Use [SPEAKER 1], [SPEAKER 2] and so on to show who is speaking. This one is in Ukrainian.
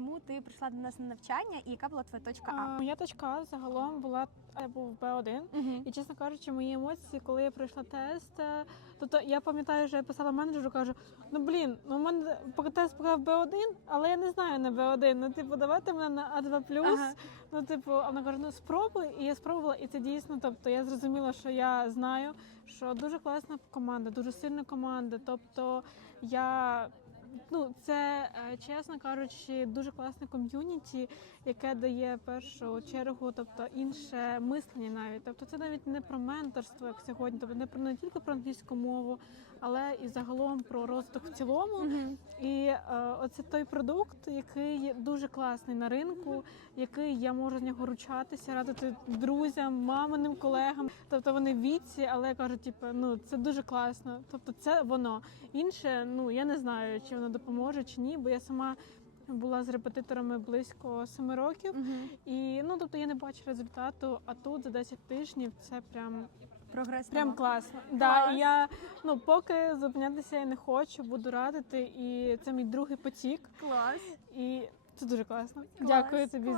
[SPEAKER 1] чому ти прийшла до нас на навчання і яка була твоя точка
[SPEAKER 2] А,
[SPEAKER 1] А?
[SPEAKER 2] Моя точка А загалом була я був Б1.
[SPEAKER 1] Угу.
[SPEAKER 2] І чесно кажучи, мої емоції, коли я пройшла тест, е, тобто я пам'ятаю, що я писала менеджеру, кажу: ну блін, ну в мене поки тест показав Б1, але я не знаю на Б1. Ну, типу, давайте мене на А2
[SPEAKER 1] Ага.
[SPEAKER 2] Ну, типу, а вона каже, ну спробуй. І я спробувала, і це дійсно. Тобто я зрозуміла, що я знаю, що дуже класна команда, дуже сильна команда. Тобто я. Ну, це е, чесно кажучи, дуже класне ком'юніті, яке дає першу чергу, тобто інше мислення навіть. Тобто це навіть не про менторство, як сьогодні, тобто не про не тільки про англійську мову, але і загалом про розвиток в цілому. І е, оце той продукт, який дуже класний на ринку, який я можу з нього ручатися, радити друзям, маминим колегам. Тобто вони в віці, але я кажу, типу, ну це дуже класно. Тобто, це воно інше. Ну я не знаю, чи воно допоможе чи ні, бо я сама. Була з репетиторами близько семи років,
[SPEAKER 1] Угу.
[SPEAKER 2] і ну тобто я не бачу результату. А тут за 10 тижнів це прям
[SPEAKER 1] Прогрес.
[SPEAKER 2] Прям класно.
[SPEAKER 1] Клас.
[SPEAKER 2] Да, і я ну поки зупинятися я не хочу, буду радити, і це мій другий потік.
[SPEAKER 1] Клас.
[SPEAKER 2] І це дуже класно.
[SPEAKER 1] Клас,
[SPEAKER 2] Дякую тобі.